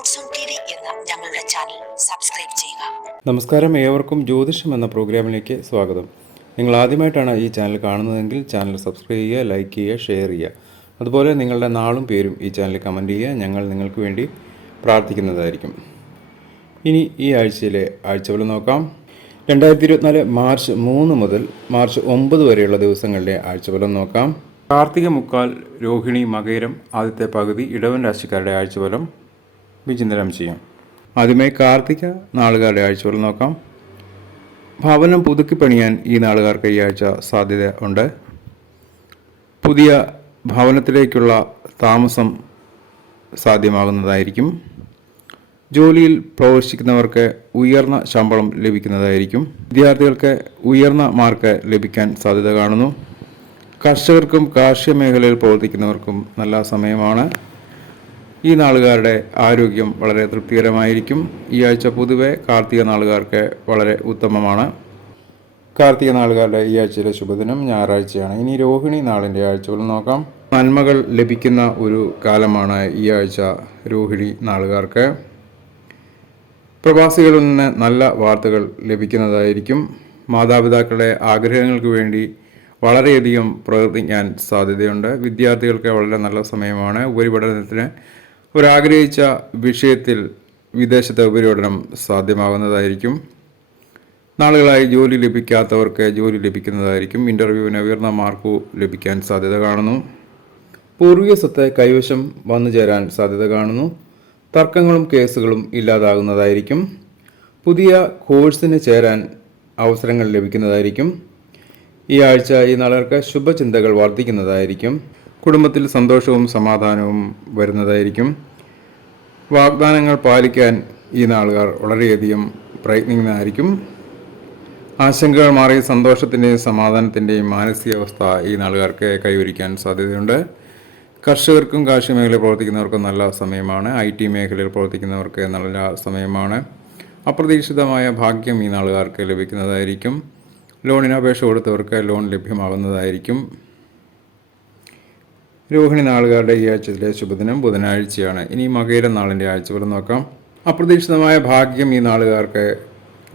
ഞങ്ങളുടെ channel subscribe ചെയ്യുക. നമസ്കാരം. ഏവർക്കും ജ്യോതിഷം എന്ന പ്രോഗ്രാമിലേക്ക് സ്വാഗതം. നിങ്ങൾ ആദ്യമായിട്ടാണ് ഈ ചാനൽ കാണുന്നതെങ്കിൽ ചാനൽ സബ്സ്ക്രൈബ് ചെയ്യുക ലൈക്ക് ചെയ്യുക ഷെയർ ചെയ്യുക. അതുപോലെ നിങ്ങളുടെ നാളും പേരും ഈ ചാനൽ കമന്റ് ചെയ്യുക. ഞങ്ങൾ നിങ്ങൾക്ക് വേണ്ടി പ്രാർത്ഥിക്കുന്നതായിരിക്കും. ഇനി ഈ ആഴ്ചയിലെ ആഴ്ചകൾ നോക്കാം. രണ്ടായിരത്തി ഇരുപത്തിനാല് മാർച്ച് മൂന്ന് മുതൽ മാർച്ച് ഒമ്പത് വരെയുള്ള ദിവസങ്ങളിലെ ആഴ്ചഫലം നോക്കാം. കാർത്തിക മുക്കാൽ രോഹിണി മകയിരം ആദ്യത്തെ പകുതി ഇടവൻ രാശിക്കാരുടെ ആഴ്ചഫലം വിചിന്തനം ചെയ്യും. ആദ്യമായി കാർത്തിക നാളുകാരുടെ ആഴ്ചകൾ നോക്കാം. ഭവനം പുതുക്കി പണിയാൻ ഈ നാളുകാർക്ക് ഈ ആഴ്ച സാധ്യത ഉണ്ട്. പുതിയ ഭവനത്തിലേക്കുള്ള താമസം സാധ്യമാകുന്നതായിരിക്കും. ജോലിയിൽ പ്രവേശിക്കുന്നവർക്ക് ഉയർന്ന ശമ്പളം ലഭിക്കുന്നതായിരിക്കും. വിദ്യാർത്ഥികൾക്ക് ഉയർന്ന മാർക്ക് ലഭിക്കാൻ സാധ്യത കാണുന്നു. കർഷകർക്കും കാർഷിക മേഖലയിൽ പ്രവർത്തിക്കുന്നവർക്കും നല്ല സമയമാണ്. ഈ നാളുകാരുടെ ആരോഗ്യം വളരെ തൃപ്തികരമായിരിക്കും. ഈ ആഴ്ച പൊതുവെ കാർത്തിക നാളുകാർക്ക് വളരെ ഉത്തമമാണ്. കാർത്തിക നാളുകാരുടെ ഈ ആഴ്ചയിലെ ശുഭദിനം ഞായറാഴ്ചയാണ്. ഇനി രോഹിണി നാളിന്റെ ആഴ്ചകൾ നോക്കാം. നന്മകൾ ലഭിക്കുന്ന ഒരു കാലമാണ് ഈ ആഴ്ച രോഹിണി നാളുകാർക്ക്. പ്രവാസികളിൽ നിന്ന് നല്ല വാർത്തകൾ ലഭിക്കുന്നതായിരിക്കും. മാതാപിതാക്കളുടെ ആഗ്രഹങ്ങൾക്ക് വേണ്ടി വളരെയധികം പ്രവർത്തിക്കാൻ സാധ്യതയുണ്ട്. വിദ്യാർത്ഥികൾക്ക് വളരെ നല്ല സമയമാണ്. ഉപരിപഠനത്തിന് ഒരാഗ്രഹിച്ച വിഷയത്തിൽ വിദേശത്തെ ഉപരിപഠനം സാധ്യമാകുന്നതായിരിക്കും. നാളുകളായി ജോലി ലഭിക്കാത്തവർക്ക് ജോലി ലഭിക്കുന്നതായിരിക്കും. ഇന്റർവ്യൂവിന് ഉയർന്ന മാർക്ക് ലഭിക്കാൻ സാധ്യത കാണുന്നു. പൂർവിക സ്വത്ത് കൈവശം വന്നു ചേരാൻ സാധ്യത കാണുന്നു. തർക്കങ്ങളും കേസുകളും ഇല്ലാതാകുന്നതായിരിക്കും. പുതിയ കോഴ്സിന് ചേരാൻ അവസരങ്ങൾ ലഭിക്കുന്നതായിരിക്കും. ഈ ആഴ്ച ഈ നാളുകൾക്ക് ശുഭചിന്തകൾ വർദ്ധിക്കുന്നതായിരിക്കും. കുടുംബത്തിൽ സന്തോഷവും സമാധാനവും വരുന്നതായിരിക്കും. വാഗ്ദാനങ്ങൾ പാലിക്കാൻ ഈ നാളുകാർ വളരെയധികം പ്രയത്നിക്കുന്നതായിരിക്കും. ആശങ്കകൾ മാറി സന്തോഷത്തിന്റെയും സമാധാനത്തിന്റെയും മാനസികാവസ്ഥ ഈ നാളുകാർക്ക് കൈവരിക്കാൻ സാധ്യതയുണ്ട്. കർഷകർക്കും കാർഷിക മേഖലയിൽ പ്രവർത്തിക്കുന്നവർക്കും നല്ല സമയമാണ്. ഐ ടി മേഖലയിൽ പ്രവർത്തിക്കുന്നവർക്ക് നല്ല സമയമാണ്. അപ്രതീക്ഷിതമായ ഭാഗ്യം ഈ നാളുകാർക്ക് ലഭിക്കുന്നതായിരിക്കും. ലോണിന് അപേക്ഷ കൊടുത്തവർക്ക് ലോൺ ലഭ്യമാകുന്നതായിരിക്കും. രോഹിണി നാളുകാരുടെ ഈ ആഴ്ചയിലെ ശുഭദിനം ബുധനാഴ്ചയാണ്. ഇനി മകയിര നാളിന്റെ ആഴ്ചഫലം നോക്കാം. അപ്രതീക്ഷിതമായ ഭാഗ്യം ഈ നാളുകാർക്ക്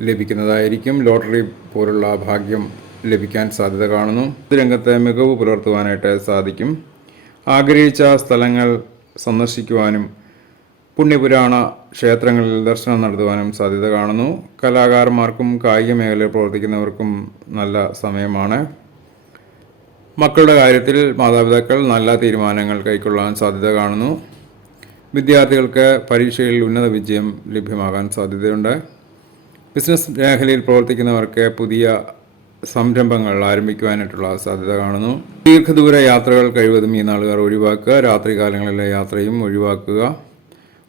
ലഭിക്കുന്നതായിരിക്കും. ലോട്ടറി പോലുള്ള ഭാഗ്യം ലഭിക്കാൻ സാധ്യത കാണുന്നു. രംഗത്ത് മികവ് പുലർത്തുവാനായിട്ട് സാധിക്കും. ആഗ്രഹിച്ച സ്ഥലങ്ങൾ സന്ദർശിക്കുവാനും പുണ്യപുരാണ ക്ഷേത്രങ്ങളിൽ ദർശനം നടത്തുവാനും സാധ്യത കാണുന്നു. കലാകാരന്മാർക്കും കായിക മേഖലയിൽ പ്രവർത്തിക്കുന്നവർക്കും നല്ല സമയമാണ്. മക്കളുടെ കാര്യത്തിൽ മാതാപിതാക്കൾ നല്ല തീരുമാനങ്ങൾ കൈക്കൊള്ളാൻ സാധ്യത കാണുന്നു. വിദ്യാർത്ഥികൾക്ക് പരീക്ഷയിൽ ഉന്നത വിജയം ലഭ്യമാകാൻ സാധ്യതയുണ്ട്. ബിസിനസ് മേഖലയിൽ പ്രവർത്തിക്കുന്നവർക്ക് പുതിയ സംരംഭങ്ങൾ ആരംഭിക്കുവാനായിട്ടുള്ള സാധ്യത കാണുന്നു. ദീർഘദൂര യാത്രകൾ കഴിവതും ഈ നാളുകാർ ഒഴിവാക്കുക. രാത്രികാലങ്ങളിലെ യാത്രയും ഒഴിവാക്കുക.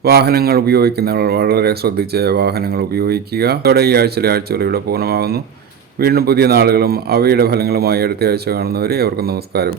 വാഹനങ്ങൾ ഉപയോഗിക്കുന്നവർ വളരെ ശ്രദ്ധിച്ച് വാഹനങ്ങൾ ഉപയോഗിക്കുക. ഇതോടെ ഈ ആഴ്ചയിലെ ആഴ്ചകൾ ഇവിടെ പൂർണമാകുന്നു. വീണ്ടും പുതിയ നാളുകളും അവയുടെ ഫലങ്ങളുമായി അടുത്ത ആഴ്ച കാണുന്നവരെ അവർക്ക് നമസ്കാരം.